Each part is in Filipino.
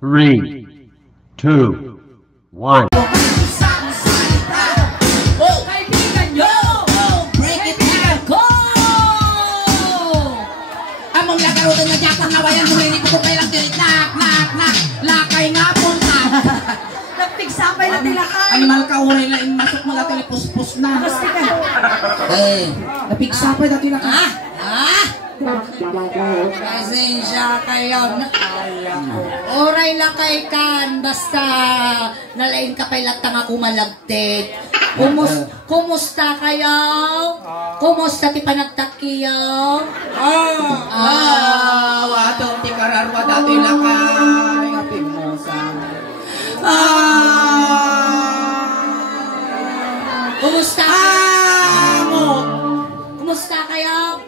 3, 2, 1. Kaibigan nyo! Break it down! Go! Among lagarutan na dyan kung nawayan mo rin ipukot kayo lang tilit. Nak! Lakay nga punta! Nagpigsapay na tilakay. Animal ka uray na masok mo natin puspos na. Napigsapay na tilakay. Pasensya kayo. Oray lang kay kan. Basta nalain ka pa'y latang ako malagtit. Kumusta kayo? Kumusta ti panagtakiyo? Watong ti kararwa dati lakay. Kapig mo sa... Kumusta? Kumusta kayo?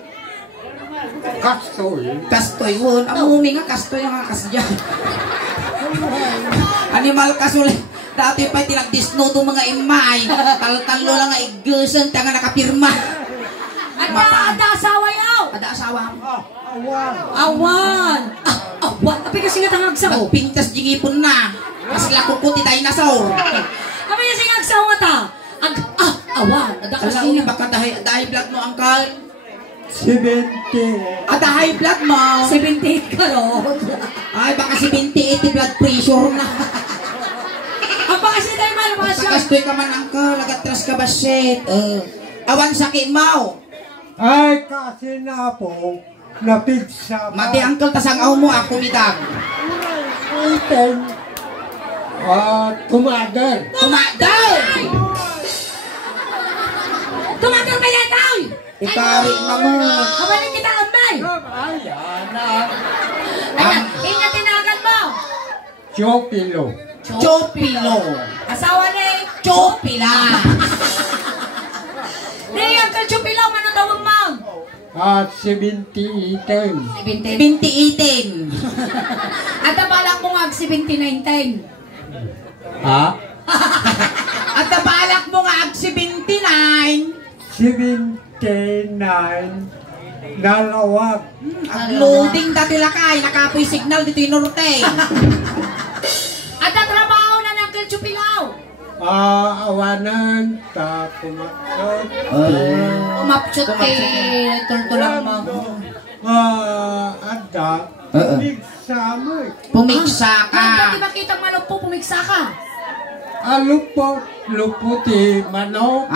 Kastoy won. Ang umi nga kastoy nga kasya. Animal kasulit. Dati pa'y tinagdisno itong mga imay. Tal-talo lang nga igusan. Tanga nakapirma. Ada asawa yaw? Ada asawa mo. Awan. Awan. Tapi kasi nga tangagsaw. Nagpintas jingipon na. Mas lakuko ti dinosaur. Tapi kasi nga agsaw nga ta. Awan. Ada kasi Alam nga. baka dahi blood mo, Uncle. 70. Dahi blood mo. 78 ka ro. Ay, baka 78 blood pressure na. Apa kasi tayo malabas siya? Kastoy ka man, Uncle. Nagatras ka ba, shit? Awan sakit mo. Ay, kasi na po, napigsa pa. Mati, Uncle, tasangaw mo ako mitag. Tumagal. Tumadal! Tumagal pa yan tayo! Ikarit na mo. Kabalin kita ambay! Ayan, tinagan mo! Chopilo. Chopilo. Asawa ni Chopila. Niyang ka Chupilo, manatawag mo! 70 item. 2018. At balak mo nga 2019. At nabalak mo nga ag 79. 79. Nalawag. Ang loading dati lakay. Nakapoy signal dito yung norte. At trabaho na ng Chupilo! Awanan. Kumaksot. Umapchot kay tultulang mo. Ada. Pigsa mo. Pumiksa ka. Pati makita malumpo, pumiksa ka. Luputi manok.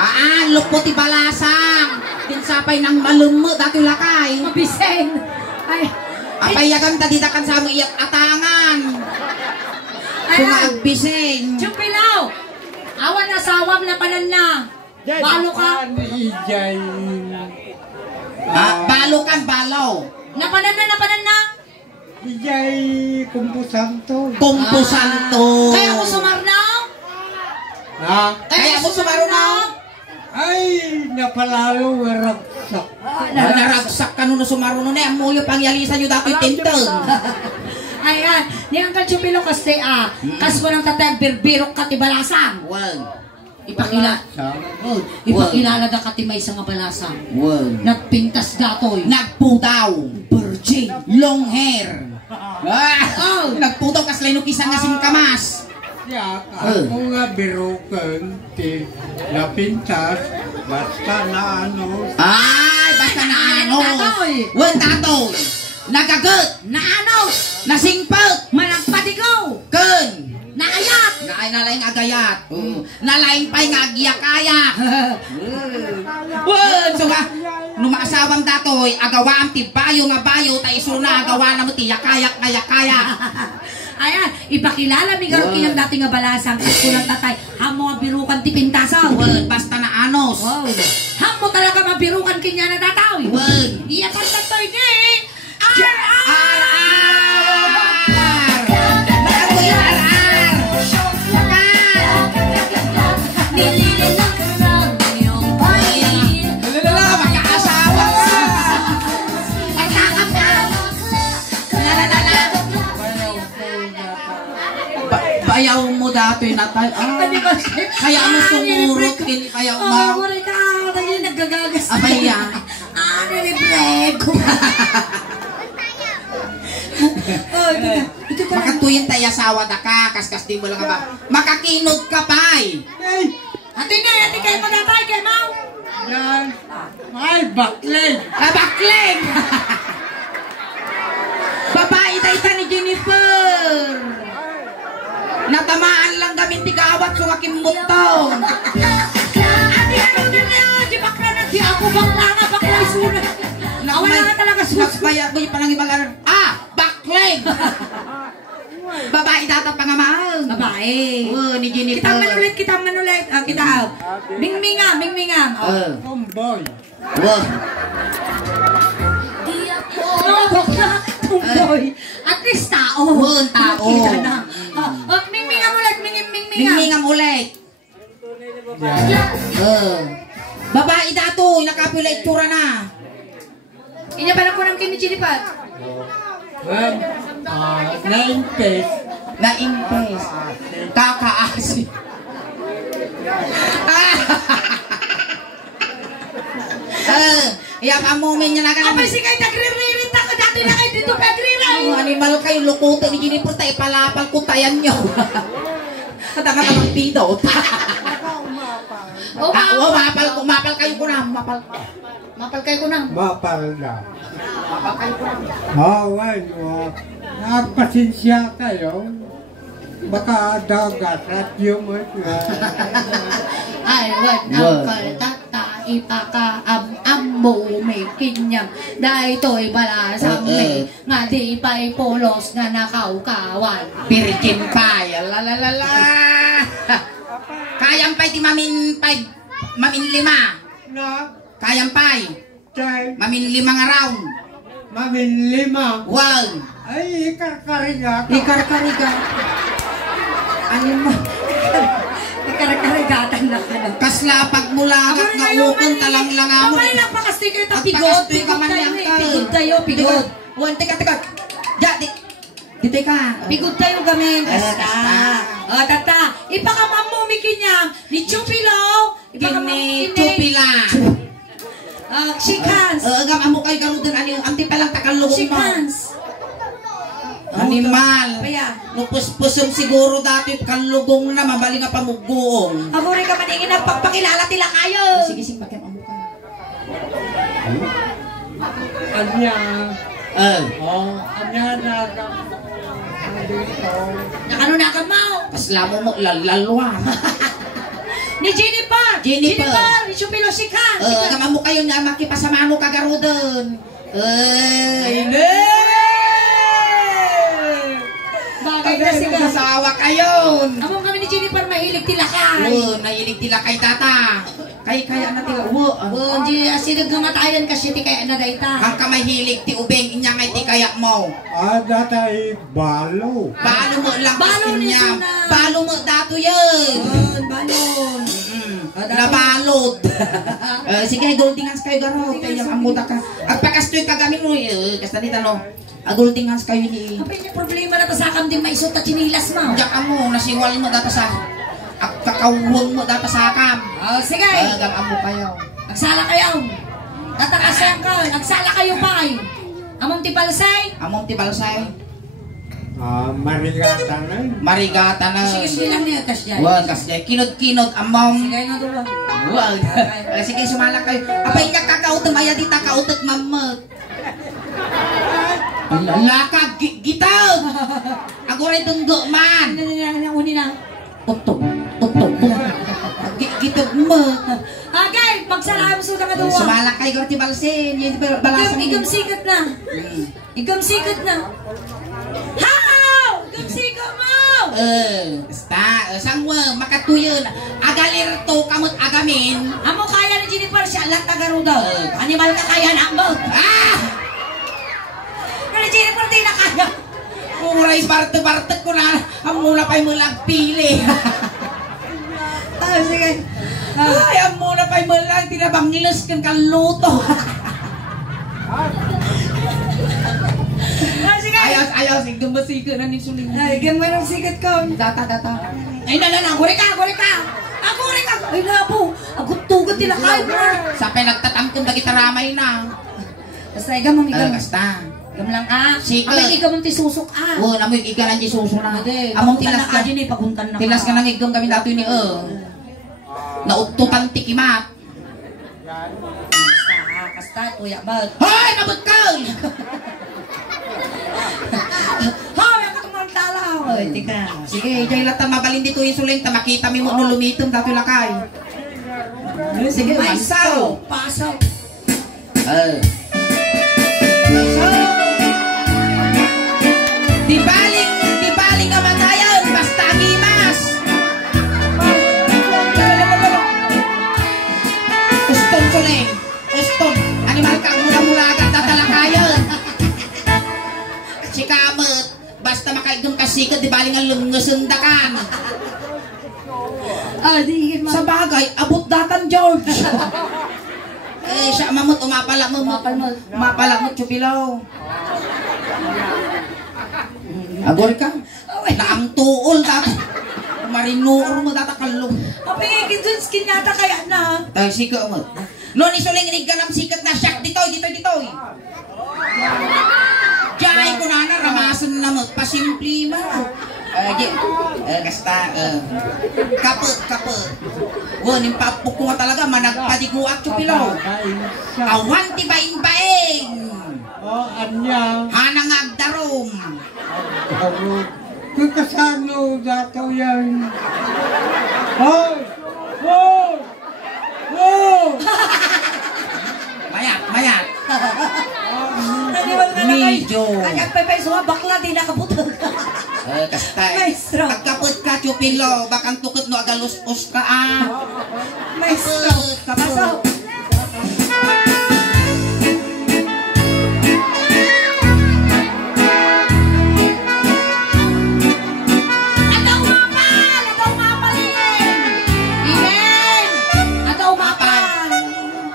Luputi balasang. Pinsapay ng malumo dati lakay. Mabisen. Ay, Apayagan tadidakan sa mga iyak atangan. Kung agbising. Chupilo! Awan asawam na panan na. Balo ka. Ijay. Balo kan balaw. Napanan na. Ijay kumpusanto. Kumpusanto. Kaya mo sumarnaw? Kaya mo sumarnaw? Ay, napalalo waragsak. Naragsak ka nung sumaruno na. Ang muyo pangyalisan nyo dati tinteng. Ayan, ni Uncle Chupilo kasi kas mo nang tatag birbirok ka ti balasang. Ipakilala da ka ti may isang balasang. Nagpintas gatoy. Nagputaw. Virgin. Long hair. Nagputaw kas lenukisang nga singkamas. Ako nga birukan ti napintas basta na ano. Ay, basta na ano. Wan tatoy. Nagagut. Na ano? Nasingpot. Managpatigaw. Kun. Naayat. Nalaing agayat. Nalaing pa'y nga agyak-ayak. So nga, numakasawang datoy, agawa ang tibayo nga bayo, tayo suna agawa na mo tiyak-ayak, ngayak-ayak. Ayan, ipakilala mi garo kiyang dati nga balasang kasi kulang tatay. Hamo nga birukan ti pintasaw. Basta na anos. Hamo talaga mabirukan kinya na dataw. Iya kan tatoy ni. Ayaw mo dati natal. Kaya mo sumurot kin kaya mo. Wala ka, dahil nagagagas. Abaya. Nilibre ko. Makatuyin tayo asawa da ka, kaskas di mo lang ka ba? Makakinod ka pa eh. Ate kayo magatay kay Mau. Yan. Ay, bakling. Bakling! Babae tayo ni Jennifer. Natamaan lang gamit tigawat so aking butong. Ate ano na, di bakla na, di ako bakla nga, bakla isunod. Wala nga talaga sus. Kaya ko yung palangibalan. Bakling! Babae data pangamahal. Babae. Ni Jennifer. Kita manulit. Kita. Mingmingam. Tomboy. Tomboy. At least tao. Tao. Kita na. Mingmingam ulit. Mingmingam ulit. Babae dato, nakapila itsura na. Inya pa lang ko ng kini Jennifer. Well, 9 pesos. Na-impress. Kakaasi. Iya pa moment niya na ka. Apa si kay nagre-ririt ako dati na kayo dito nagre-ririt. Animal kayo lukuto ni Jennifer tayo palapal kutayan nyo. Katama ka ng pidot. Mapal kayo ko na. Mapal kayo ko na. Mapal na. Ano, nagpasensya kayo. Baka dagat at yung Ay, wag ang kaltata, ipaka-am-ambo may kinyang. Dahil to'y balasang may, nga di pa'y polos nga nakaukawan. Virgin pie. Lalalala. Kayang pie ti mamin lima. Na, Kayang pie. chay, Mamin limang round. mamin 5. Wow. Ay, ikarkariga ka. Ikar-kariga. Ano mo? Ikarkarigatan na ka na. Kaslapag mulagat nga ukon talang lang mo. Kamay lang pa kasi kayo At pigod. pakastoy ka Pigod man tayo lang eh. ka. Pigod tayo, pigod. Wan, teka. Di ka. Pigod tayo kami. Kasta. O, tata. Ipakamamumikin niya. Ni Chupilo. Gini, chupila. Shikans. Agam amo kay garudan ani anti palang takalugong mo. Shikans. Animal. Kaya. Nupus-pusong siguro dati kalugong na mabali nga pamuguong. Amo rin ka maningin ang pagpakilala tila kayo. Sige sing bakit amo ka. Anya, anya na dito. Nakano na ka mo? Kaslamo mo lalwan. Ni Jennifer. Jennifer. Ni Chupilo Shikans. Agam amo kayo nga makipasamano ka garudan. Hindi. Bagay na siya. Kasawa kayo. Among kami ni Jennifer mahilig tilakay. Nahilig tila kay tata. Kaya na tila. Di asin gamatayan kasi ti kaya na dayta. Ang mahilig ti ubeng inya ngay ti kayak mo. Datay balo. Balo mo lang Balo ni niya. Suna. Balo mo dato yun. Balon. Nabalot. Sige, goldingas kayo garo. Kaya ang muda ka. At pakastoy ka gamin mo. Kasta ni talo. Goldingas kayo ni. Apa yung problema na pasakam din maisot at chinilas mo? Diyak ka mo. Nasiwal mo data sa. Kakawang mo data sa akam. Sige. Agam amo kayo. Nagsala kayo. Tatakasan ka. Nagsala kayo pa. Among tipalsay. Among tibalsay. Marigata na. Marigata na. Sige lang niya. Tas dyan. Wag kasi kinod-kinod among. Sige nga doon. Wag. Sige sumala kayo. Apay nga kakautot maya di ta kautot mamot. Lakag gitaw. Agoray tunggo man. Uni na. Tutok. Gitog mo. Okay, pagsalahan mo suda ka doon. Sumala kayo ti balsin. Balasan Igam sikat na. Igam sikat na. How! Igam sikat mo! Basta. Sangwa. Makatuyon. Agalir to kamot agamin. Amo kaya ni Jennifer siya lang tagarudaw. Animal ka kaya na mo. Ni Jennifer di na kaya. Muray barte-barte ko na. Amula pa'y mulag pili. Sige. Ay, amula pa'y mulag. Tinabangilas kang kaluto. Sige. Ayaw. Sigdong basika na ni Suling. Ay, gamay ng sikat ko. Data. Ay, guri ka. Ay, labo. Agot-tugot nila kayo. Sa pinagtatamkong bagitaramay na. Basta igam. Basta. Gamlang Sige. Amay ikaw mong tisusok Oh, namoy ikalan di susuna. Ade, Among paguntan tilas na ka. ka dyan paguntan na Tilas ka nang igdong kami dato ni Naututan tikimat. Kasta, tuya ba? Hoy, nabot ka! Hoy, ako tumang talaw. Hoy, tika. Sige, jay lata mabalin dito isuling ta makita mi mo no lumitom dato lakay. Sige, May masaw. pasaw. Di baling kamatayan, basta agimas. Uston suling, uston. Animal kang mula-mula agad tatalakayan. Si kamet, basta makaigdong kasikad, di baling ang lungasundakan. Di Sa bagay, abot datan George. Siya mamut, umapalak mo. Umapalak mo, chupilaw. Agor ka? Na ang tuol dati. Marinuor mo data kalong. Mapingigin dun skin yata kaya na. Tayo sikat mo. Noon isuling inig ka ng sikat na siyak. Ditoy. Diyay ko na ramasan na mo. Pasimpli mo. Kasta. Kapot. Won, yung papuk ko nga talaga. Managpadiguak chupilaw. Awan ti baing-baing. Anya. Hanang agdarom. Kung kasano dato yan. Hoy! Hoy! Hoy! Mayat. Naniwal ka na kayo. Medyo. Kaya pepay suwa, bakla di nakabutog. Kastay. Maestro. Pagkapot ka, chupilo. Bakang tukot no agaluspos ka, Maestro. Pasaw.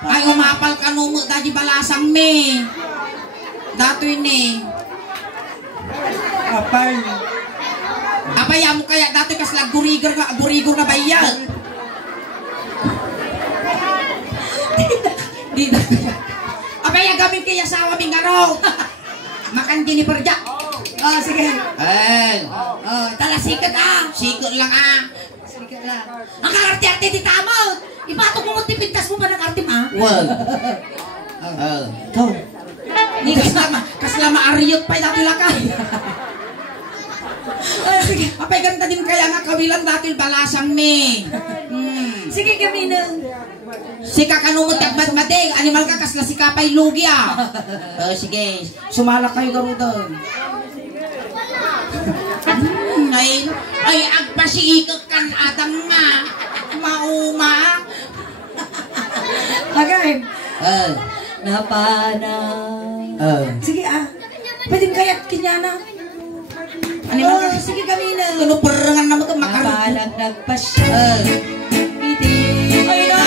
Ay, umapal ka nung dadi balasang me. Dato ini. Apay. Apay mo kaya dato kasla gurigor na bayan. Di na. Apay gamin kaya sawa mingaro. Makan gini perja. Sige. Talasikat Sikot lang Sige lang. Ang kaarte-arte di tamo. Ipatok mo tipintas mo ba ng arte ma? Wag. Ni kasla maariyot pa dati lakay. Sige. Apay ganda din kaya nga kabilang dati balasang ni. Sige kami na. Si kakanungot yakbat madeng, animal ka kasla si kapay lugi sige, sumala kayo garudan. Ay agpasiikot kan adang nga. Mauma. Lagay. Napana. Sige pwedeng kayat kinyana. Animal ka Sige kami na. ano perengan naman ito makarot. Napalag nagpasya. Iti. Ay na!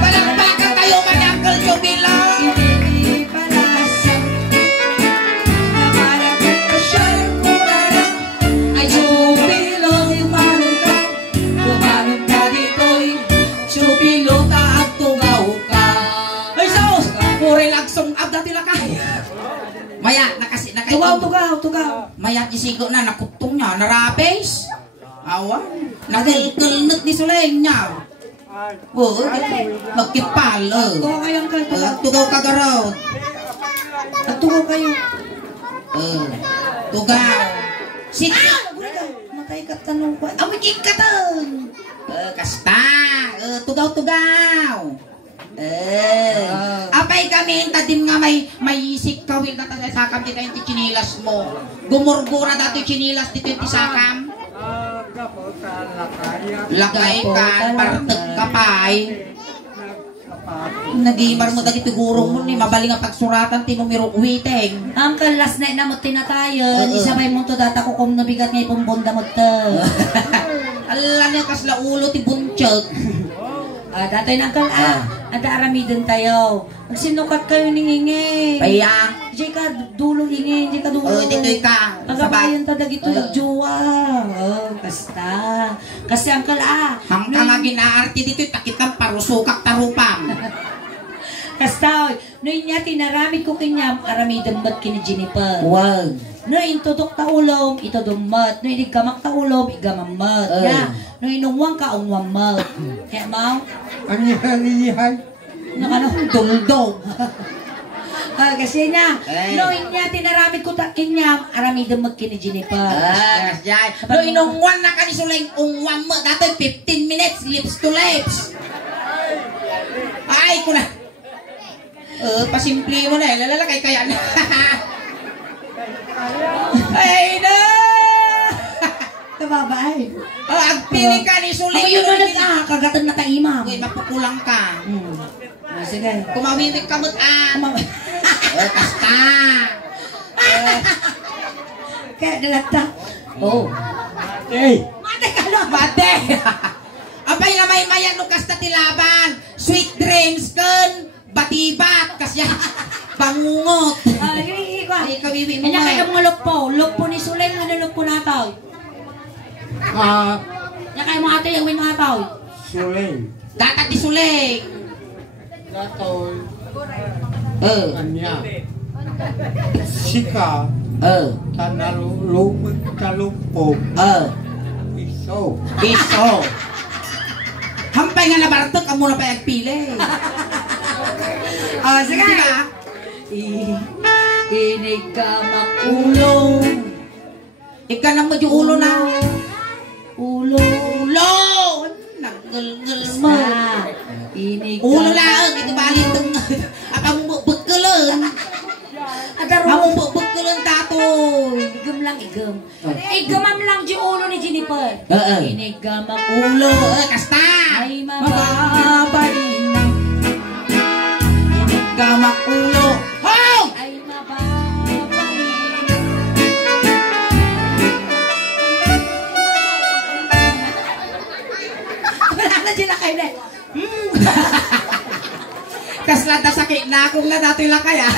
Palakpakan tayo manakal Jubilo. Iti palasa. Napalag nagpasya. Kurarang. Ay Jubilo. Yumanong ka. Yumanong ka dito'y. Jubilo ta at tungaw ka. Ay sos! Puri lagsong ab dati lakay. Maya, Tugaw. Maya isigo na, nakutong niya, narapes. Awan. Nagilgilnot ni Suleng niya. Oo, magkipal. Tugaw kayong kaltugaw. Tugaw kagaraw. Tugaw kayo. Tugaw. Sita! Matay ka tanong ko. Amigin ka tan! Kasta! Tugaw! Apay kami, tadim nga may isik kawil na sakam dito yung chinilas mo. Gumurgura dito yung chinilas dito yung tisakam. Lakay ka, partag kapay. Nagimar mo dagiti gurong mo ni mabaling ang pagsuratan ti numero uiteng. Ang kalas na inamot tinatayon, isabay mo to data ko kung nabigat nga ipumbunda mo to. Ala niya kasla ulo ti bunchot. Datoy ng ada aramidon tayo. Magsinukat kayo ningingi. Paya. Di ka dulo hingi, di ka dulo. Dito'y ka. Pagabayan ta dagito nagjuwa. Kasta. Kasi ang Hangka nga ginaarti dito'y takitang parusukak tarupang. Kastaw, no inya tinaramid ko kanyam, aramidang mat kini Jennifer. Wag. No intudok taulom, itodumat. No inigkamak taulom, igamamat. Ya, no inungwang ka, ungwamat. Kaya mau, Anihan. nakano, Duldog. kasi na, Ay. no inya tinaramid ko kanyam, aramidang mat kini Jennifer. Kasjay. No inungwan na ka ni Suling ungwan mo. Dati 15 minutes, lips to lips. Ay, kuna. Pasimple mo na eh. Lalalakay kaya na. Ay na! Kababay. Agpili ka ni Suling. Ako yun na nagkakagatan na taimam. Uy, mapukulang ka. Sige. Kumawimik ka mo't kasta. Kaya dalata. Oh. Hey! Mate ka lang. Mate! Apay na may mayan no kasta tilaban. Sweet dreams kan. Batibat. Kasya. Bangungot. Lagi ko. Ay, kawiwi mo Kanya nga. kayo mga lukpo ni Sulen, ano lukpo na tao? Kanya kayo mga ate, yung win mga tao? Suling. Datat di Suling. Gatoy. Eh. Kanya. Sika. Talupog. Iso. Iso. Hampay nga nabartok, amo na pa pili. Sige. Diba? Inig ka makulong. Ika na mo yung ulo na. Ulo. Ulo! Naggalgal mo. Inig Ulo lang. Ito balik itong... Akang bukbukulan. Among bukbukulan tatoy. Igam lang, igam. Igamam lang di ulo ni Jennifer. Inig ka Ulo. Kasta. Ay, Mababay na. Inig ka makulo. Hoy! Ay, mababay. Wala na sila kayo na. Kaslata sakit na akong na datoy lang kaya.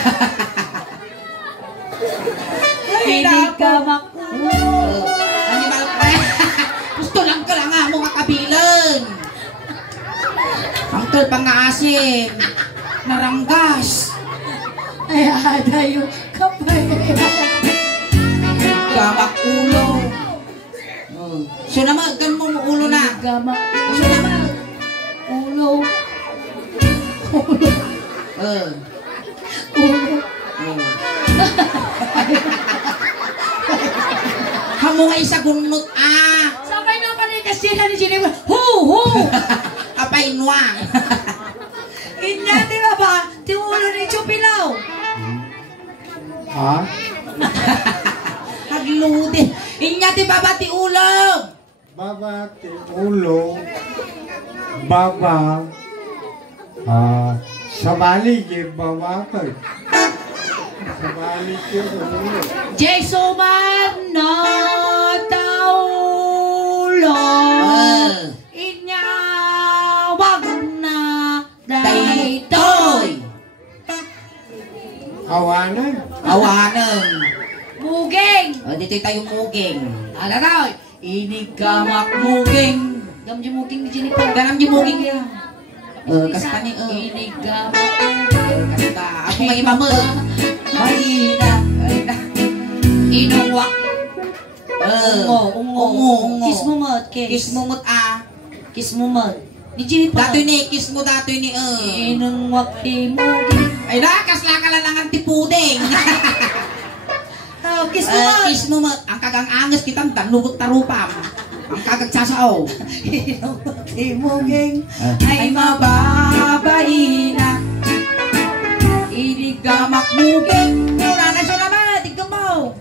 Inig ka makulong. Animal ka. Gusto lang ka lang nga mga kabilan. Ang tol pang asim. Naranggas. Ay, ada yung kapay. Gamak ulo. So naman, gan mo ulo na. Gama. So naman. Ulo. Ulo. Hamo nga isa gunot Sabay na pa rin kasi na ni Jennifer. Hu! Apay nuwang. Inya, di ba ba? Ti ulo ni Chupilaw. Ha? Hagludi. Inya ti babati ulo. Baba, ulo. Baba. Sabali, baba ka. Sabali ka ulo. Jesu man na taulo. Inya, wag na daytoy. Awanan. Awanan. Mugeng. Dito tayo muging. Ala raw. Inig gamak muging. Gam di mugeng ni Jennifer. Ganam di muging ya. Kasta ni Inig gamak. Kasta. Ako may mama. Mahina. Inungwak. Ungo. Kiss mo mat. Kiss mo mut Kiss mo mat. Ni Jennifer. Datoy ni, kiss mo datoy ni Inungwak di mugeng. Ay nakasla ka lang ang tipudeng. Kiss mo mat. Kiss mo mat. Ang kagang angas kitang danugot tarupam. Ang kagag sasao. Inungwak di mugeng. Ay mababay na. Inig gamak muging. Muna na siya naman. Tignan mo.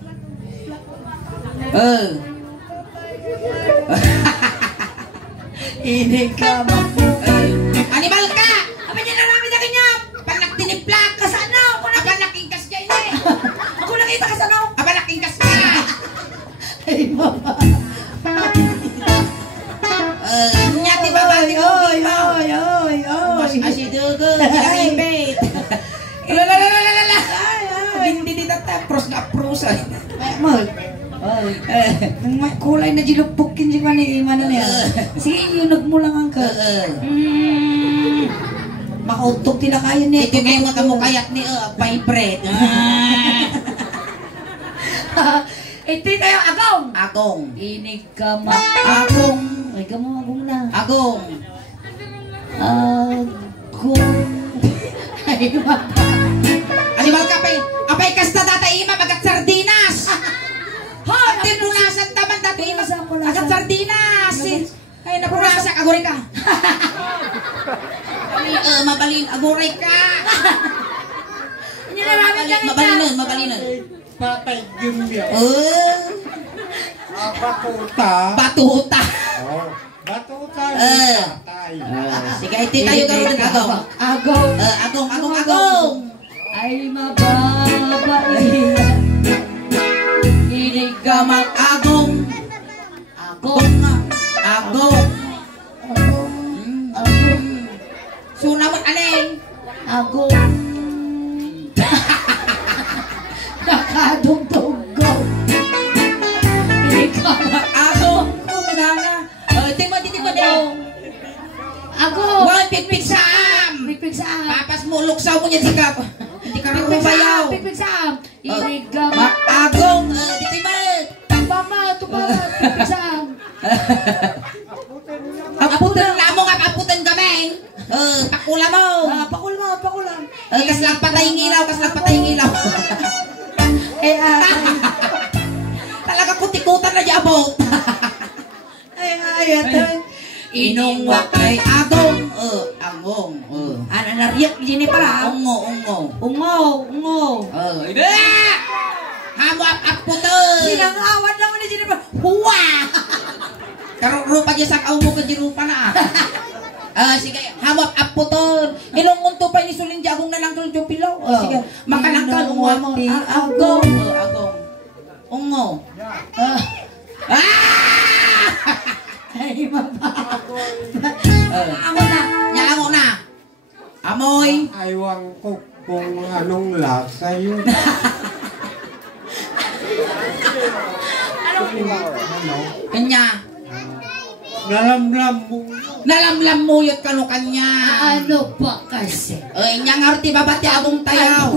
Inig gamak mugeng. Animal ka! Apa niya na namin na kanya? Panak tiniplak! Kasano? Aba nakingkas ka ini! Ako nakita kasano? Aba nakingkas ka! Ay, mama. Nyati babati mo! Oy. Asidugo! Pinangipit! Lalalala! Hindi ditatapros na pros ay! Mal. Nang may kulay na jiluppukin si Mani Imano niya. Sige, yung nagmulang ang ka. Makautog tinakayan niya. Ito kayo mga kamukayat ni vibrate. Ito tayo, agong. Agong. Inig ka ma... Agong. Ay, gamo, agong na. Agong. Agong. Ay, mata. Animal ka apay kasta data ima magat sardinas. Ha, tinunasan taman dati ima magat sardinas. Ay napurasa agore ka. Mabalin agore ka. Mabalinan. Patay gimya. Batuta. Batuta. Oh, batuta. Patay. Sige, iti tayo karon ng agong. Agong. Ay mababaihan. Inig ka mag-agong. Agong. Sunamot alin. Agong. Nakadugtog-go. Inig ka Agong. Kumana. Tingmo daw. Agong. Wan pigpig saam. Pigpig saan? Papas mo luksaw mo niya sikap. Hindi ka rin kumayaw. Pigpig saan? Inig ka Agong. Dito mo. Mama, tupad. Pigpig saan? Aputan mo nga, aputan kami. Pakula mo. Pakulam. Kaslag patay ngilaw. Talaga kutikutan na diabot. Ay, Inungwak kay agong. Agong. Ano nariyak gini para? Ungo. Ungo. Hamo aputan. Silang awat lang ni gini para. Huwa! Karong rupa niya sa kaumo ka rupa na. Sige, hamap aputon. Ilong unto pa ni sulin jagong nalangkal jo pilaw. Sige, makalangkal ungo mo. Agong. Ungo. Ay, mama. Nyaango na. Amoy. Aywang ko kung anong lasa yun. Kanya. Nalamlam mo yun kano kanya. Ano ba kasi? Inya nga riti babati abong tayaw.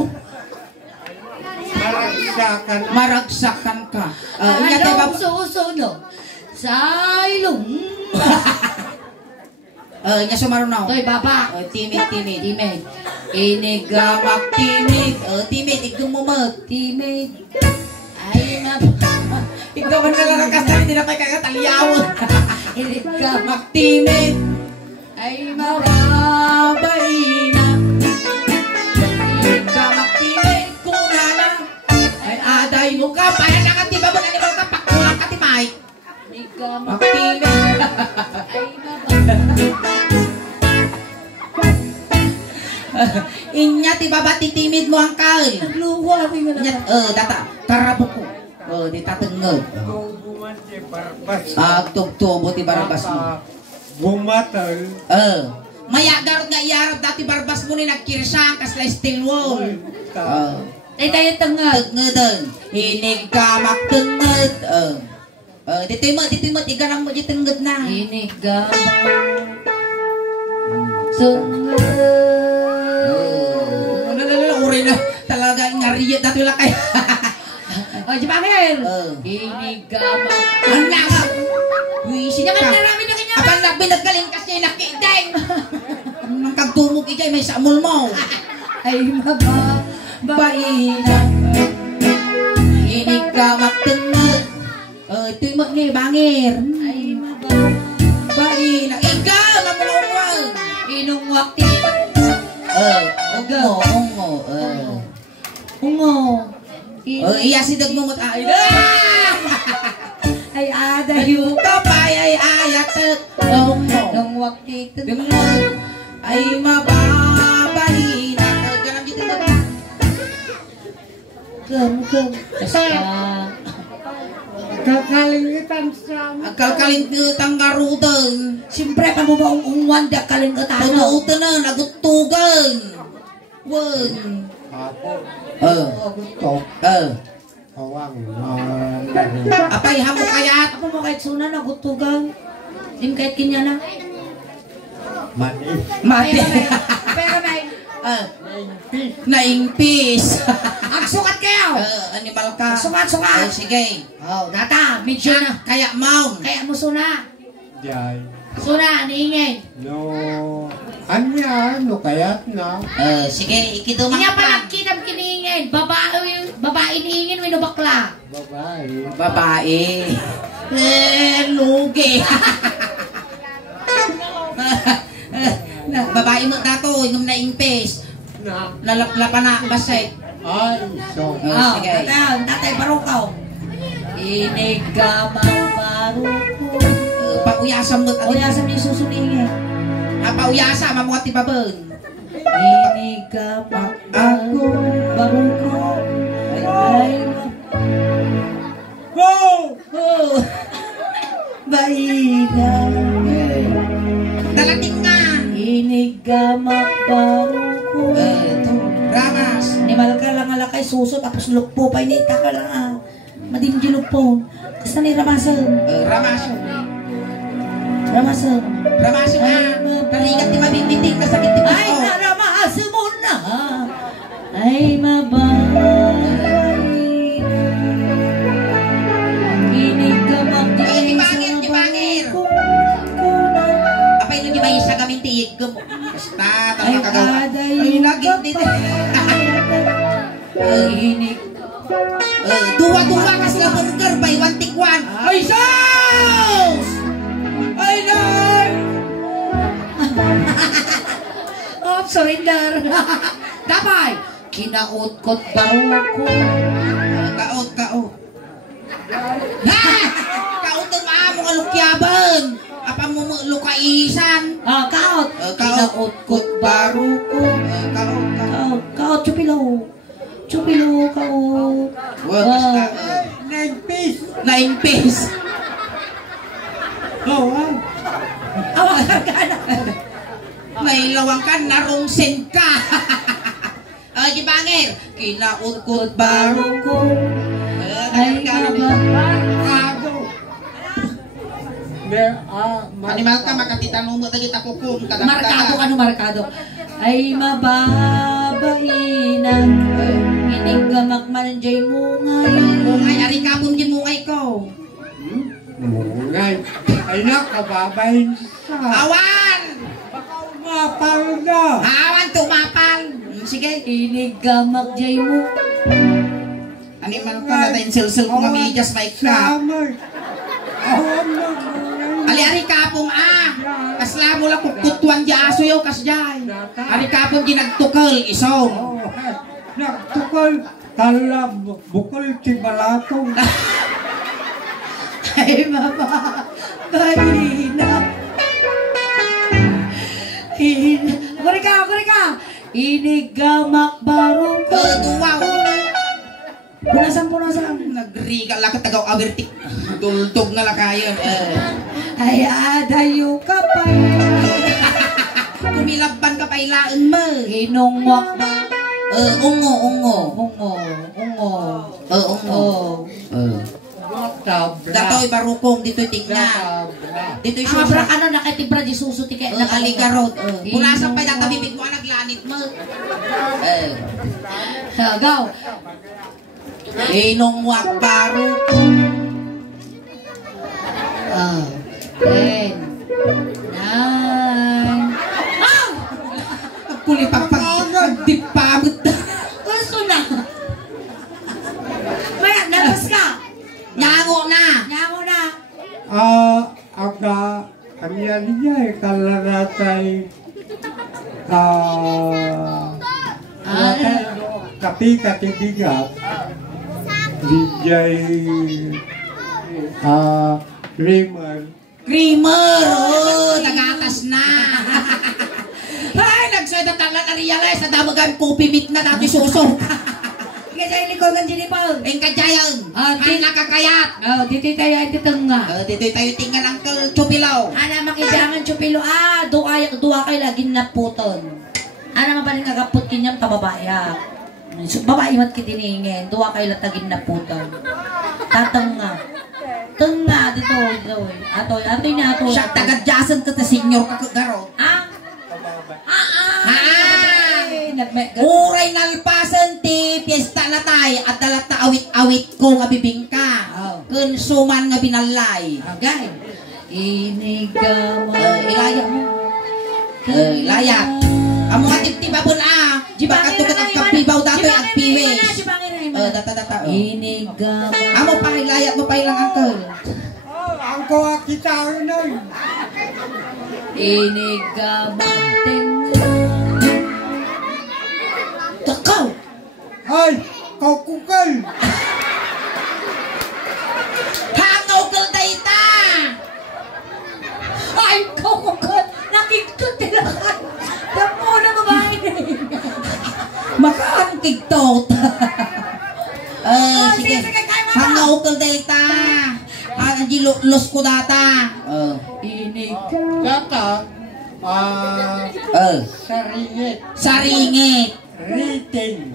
Maragsakan ka. Inya tayo Anong suso no? Sa ilong. Inya sumarunaw. Toy baba. Timid. Inigamak Timid. Igdong mo mag. timid. Ay, mama. Ikaw man nalang kasari, hindi na kayo kakatalyaw. Inigamak. Timid. Ay, mababaina. Inigamak timid. Kunana. Ay aday mo ka. Paya na ka tiba mo na naman ka. Pakulang ka timay. Inigamak. Timid. Ay, mababaina. Inya tiba ba titimid mo ang kal? Nagluwa. Inya, data. Karabo ko. Di tatengod. Tugtubo ti barbas mo. Bumatal. Maya garot nga iarap dati barbas mo ni nagkirsang kasla steel wall. Ay, tayo tangad. Tengodan. Hinig ka magtengod. Ditimot. Iganang mo di tengod na. Inigamak. Sungod. Uri na talaga ngariya dati wala kayo. O, Jibakir. Inigamak. Anak. Wisin Naman ka. narami na kanya. Apan nagbinagaling kasi nakideng. Nang kagtumog ikay may samul mo. Ay, mababaina. Hinig ka magtengod. Ito'y mo ni bangir. Ay, mababaina. Ikaw mamulungan. Inungwak tipat. Ungo. Ungo. Iya si dagmumot ay. Ay, adayo. Kapay ay ayat. Ungo. Nungwak tipat. Ay mababalina. Ganang dito na. Kem. Kakalingitan sa Agkalkalintang garutan. Siyempre, pa mo ba ungwan da kalingatan? Tunuutan na, nagutugan. Wan. Gusto. Awang. Apay hamo kayat. Apa mo kahit suna na gutugan? Dim kahit kinya na? Mati. Mati. Pero may Naimpis. ang sukat kayo. Animal ka. Sukat. Sige. Oh, data, medyo na. Kaya maun. Kaya mo suna. Jay. Suna, niingay. No. Ano kaya't na? Sige, ikidumak Kanya ka. pa nagkinam kiniingin. Babae niingin, wino bakla. Babae. Babae. Lugi. Babae mo dato, ingam na impes. Na. Nalaplapa na basay. Ay, so. Oh, sige. Tatay barukaw. Inigamang baruko. Pauyasam mo. O yasam ni susuningin. Pauyasa, mamuhat ti babeng. Inigamang baruko. Ay, Go! oh. Baina. Dalating nga. Inigamang baruko. Ramas. Animal ka lang alakay suso tapos lukpo pa inita ka lang ah. Madimdi lukpo. Kasi ni Ramasan. Ramaso nga. Naligat ti mabibiting na sakit ti Ay, baso. naramasan mo na. Ay, mabay. Inigamang Ay, di bangir. Apay nyo di may isa kami tiyig ko. Basta, Ay, kagawa. aday. Ay, lagit dito. Inig. Duwa-duwa kas na burger by one take one. Ay, sauce! Ay, nay! Oh, surrender. Dabay. Kinaot-kot baruko. Kaot. Ha! Kaot ang maamong alukyaban. Apa mo lukaisan. Ah, kaot. Kaot. Kinaot-kot baruko. Kaot. Kaot, chupilo. Kaot. Basta. Nagpis. Naimpis. Oh, ay. Awakan ka na. May lawang ka, narungsin ka. Ay, gibangir. Kinaut-kot baruko. Ay, Ago. Animal ka, makatitanong mo tagi takukum. Markado. Ay, mababainan. Inigamak mananjay mo ngayon. Mungay, ari ka pun gimungay ko. Mungay. Ay, nakababahin sa. Awan! Baka umapal na. Awan, tumapal. Sige. Inigamak jay mo. Animal ka, natin silsil ko mamijas, Mike ka. Samay. Awan na. Ali-ari kapong kasla mo lang kukutuan di aso yaw kasjay. Ari kapong ginagtukal, isong. Oh, nagtukol. Tala, bukol ti balatong. Ay, mababainan. Kurika. Inigamak barong ko. Duwaw. Punasan. Nagrigal lang katagaw awertik. Duldog na lang kayo. Ay, adayo ka pa. Kumilaban ka pa ilaan mo. Inungwak ba? Ungo. Oh. Dato'y barukong, dito'y tingnan. Dito'y Ang abrak susa. nakatibra di susuti kaya Nakaligarot. Punasan pa data bibig mo, naglanit mo. Gaw. Inungwak barukong. 10 9 Kulipag dipamot na. Gusto na. Maya, nabas ka. Nyango na. Aga, kanya niya kalaratay. Kapi katibigat. Dijay. Creamer. Nagatas na. Ay, nagsweda tala na realize na damagan kopi meat na dati suso. Kaya likod ng Jennifer. Ang kajayan. Ay, nakakayat. Dito tayo ay titanga. Dito tayo tingnan ang chupilaw. Ana makijangan chupilo. Dua kayo lagi na puton. Ana mabalin kagapot kinyam tababaya. Babae mat kitiningin. Dua kayo latagin na puton. Tatanga. Tanga dito. Ato na. Siya tagadyasan ka ta senior ka kagaro. Uray nalpasan ti piyesta na tay at dalat na awit-awit ko nga bibingka. Kunsuman nga binalay. Agay. Inigama. Ilaya mo. Ilaya. Amo nga tibtibabon Di ba katukat ang kapibaw dato yung agpiwis. Data. Inigama. Amo pa ilaya mo pa ilang angkol. Ang kawa kita nun. Inigama. Takaw. Ay, kaukukal. Hangaw kal dayta. Ay, kakukot. Nakiktot tilakan. Damo na babae na yun. Makaan kigtot. Sige. Hangaw kal dayta. Di los ko data. Inig. Kata, saringit. Riting.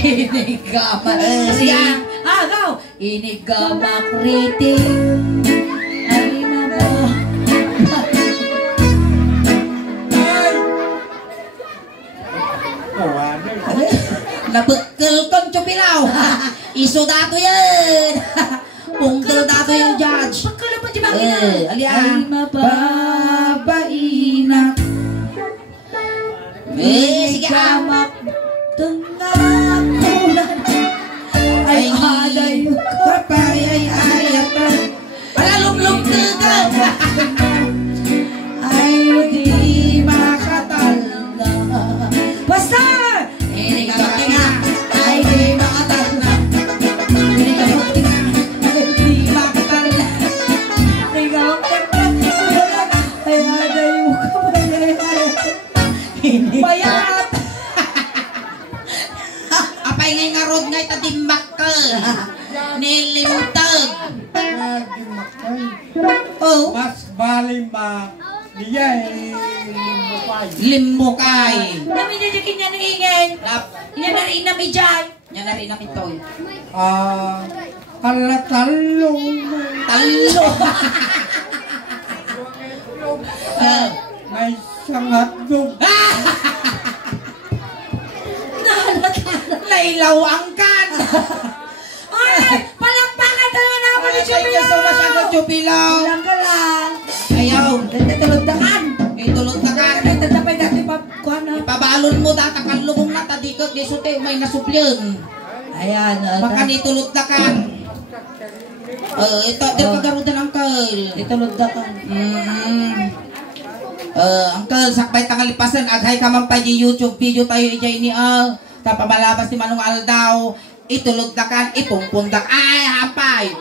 Inigama. Siya. Agaw. Inigama kriting. Ay na ba? Ay! Ano? Nabekkel kong chupilaw. Iso dato yan. Pungkel dato yung judge. Pagkala pa di ba kina? Ay mababainak. Sige tengah bulan. Ay halay kapay ay atan. Alalum-lum tegang. ay di makatanda. Basta! Ini kapatinga. Ay di makatanda. Ini kapatinga. Ay di makatanda. Ay makatanda. Ay halay mo kapay. Bayat. Apay ngay nga rod ngay tadimbak ka. Nilimtag. Oh. Mas balimba niya Limbukay. Nami niya niya ng ingin. Lap. Inya na rin nami dyan. Yan na rin ang itoy. Kalatalong. Talo. May sangatog. Nailaw ang kan. Ay! Palakpakan tayo naman ni Thank you so much, Uncle Chupilaw. Lang ka lang. Ayaw. Tulog-dakan. Itulog na ka. Tatapay dati pa kuha na. Ipabalon mo data kan lubong na tadikot. Gisute may nasupyan. Ayan. Baka nitulog na kan. Ito kagarudan Uncle. Itulog-dakan. Uncle, sakbay tangalipasan. Aghay ka man pa di YouTube video tayo ijay ni Al. Tapamalabas ni Manong Aldaw. Itulog na kan, ipungpundak. Ay, hampay.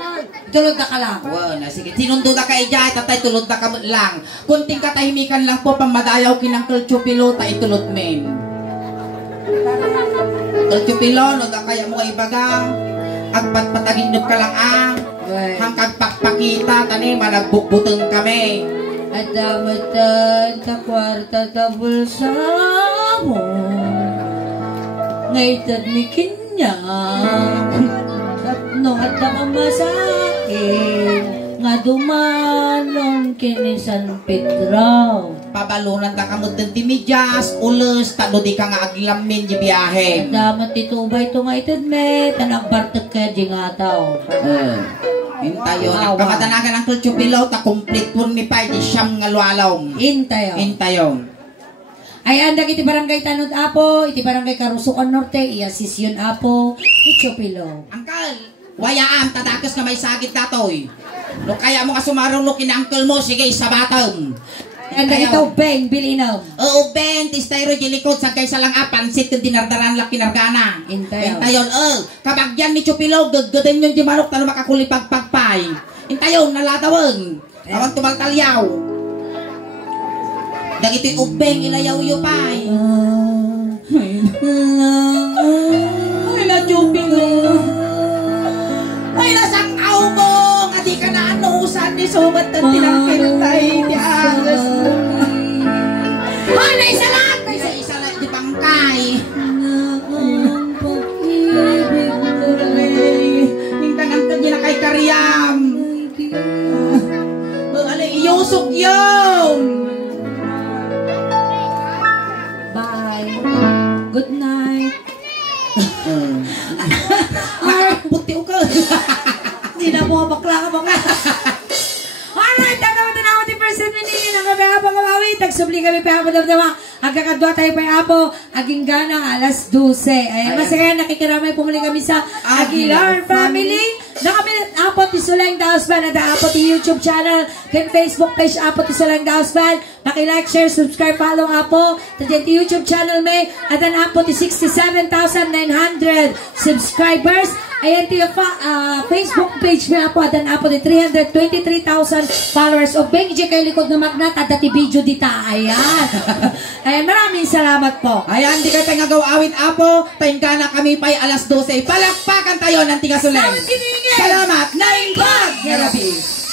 Itulog na ka lang. Wala, sige. Sinundo na ka ijay, tatay tulog na ka lang. Kunting katahimikan lang po, pamadayaw kinang Chupilo, ta itulog men. Chupilo, no da kaya mo ibagang. Agpat pataginop ka lang hangkag pakpakita, tani, managbukbuteng kami. At damatan sa kwarta sa bulsa mo. Ngayon mikin niya. At no at namasakin nga dumanon kini San Pedro. Pabalunan ka kamot ng timidyas, ulos, tano di ka nga aglamin di biyahe. At damat itubay ito nga itad me, tanagbartag ka di nga tao. Intayo, nagpamadanagan ang Chupilo, ta complete po ni Pai, di siyam nga lualaw. Intayo. Ay andag iti barangay Tanod Apo, iti barangay Karusukan Norte, iasisyon Apo, Chupilo. Angkal, wayaan, tatakas na may sagit datoy. No kaya mo ka sumarong no kinangkal mo, sige, sabatong. Andag ito, Beng, Bilinaw. Oo, Ben, tistayro jilikod, sagay sa lang pansit kung dinardaran lang kinargana. Intayon, kabagyan ni Chupilo, gaggadan yung di manok, talo makakulipagpagpay. Intayon, nalatawang. Tawag tumaltalyaw. Dagito'y ubeng, ilayaw yu pay. Ay na Chupilo. Ay nasang-aw mo. Nga di ka na anuusan ni Sumat ng tinangkiltay. Di agas mo. Ay naisalat. Naisalat di bangkay. Ningtanang-tan niya na kay Karyam. Alay iyusok yun. Bye. Good night. Nakaputi ka. Hindi na mo bakla ka mga. Alright, tagkaman na ako ti person minili ng gabi apo kamawi. Tagsubli kami pa apo damdama. Agkakadwa tayo pa apo. Aging ganang alas 12. Ay, masaya nakikiramay pumuli kami sa Aguilar Family. Nakami apo ti Sulang Dausban. At apo ti YouTube channel. Kan Facebook page apo ti Sulang Dausban. Paki-like, share, subscribe, follow apo. Tadyan ti YouTube channel may. At an apo ti 67,900 subscribers. Ayan ti Facebook page may apo. At an apo ti 323,000 followers. O Benji kay likod na magnat. At ti video dita. Ayan. Ayan, maraming salamat po. Ayan, di ka tayo awit apo. Pahinga na kami pa'y alas 12. Palakpakan tayo ng tiga Suleng. Salamat. Naingbag. Ngarabi.